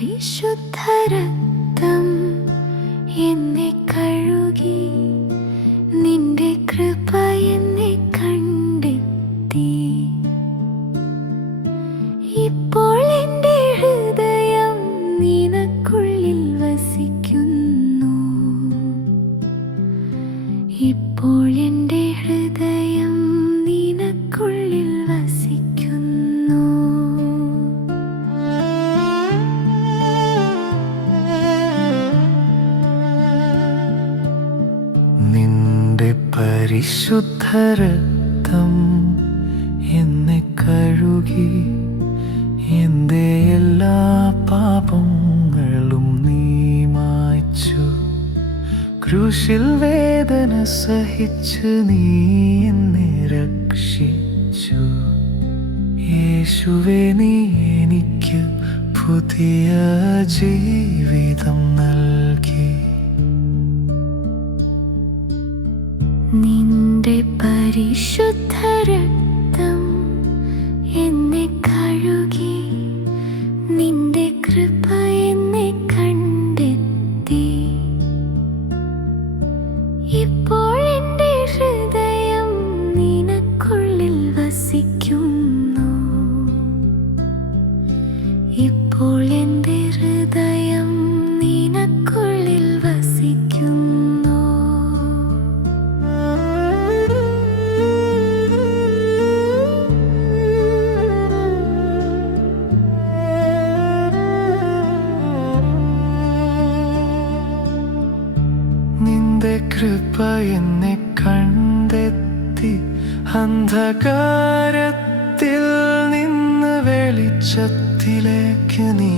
പരിശുദ്ധ രക്തം എന്നെ കഴുകി, നിന്റെ കൃപ എന്നെ കണ്ടെത്തി. ഇപ്പോൾ എൻ്റെ ഹൃദയം നിനക്കുള്ളിൽ വസിക്കുന്നു. ഇപ്പോൾ എൻ്റെ ഹൃദയം നിനക്കുള്ളിൽ വസിക്കുന്നു. നിന്റെ പരിശുദ്ധ രക്തം എന്നെ കഴുകി, എൻ്റെ എല്ലാ പാപങ്ങളും നീ മായ്ച്ചു. ക്രൂശിൽ വേദന സഹിച്ച് നീ എന്നെ രക്ഷിച്ചു. യേശുവേ, നീ എനിക്ക് പുതിയ ജീവിതം നൽകി. നിന്റെ പരിശുദ്ധ രക്തം എന്നെ കഴുകി, നിന്റെ കൃപ എന്നെ കണ്ടെത്തി. ഇപ്പോൾ എൻ്റെ ഹൃദയം നിനക്കുള്ളിൽ വസിക്കുന്നു. ഇപ്പോൾ എൻ്റെ ഹൃദയം നിനക്കുള്ളിൽ വസിക്കുന്നു. നിന്റെ കൃപ എന്നെ കണ്ടെത്തി. അന്ധകാരത്തിൽ നിന്ന് വെളിച്ചത്തിലേക്ക് നീ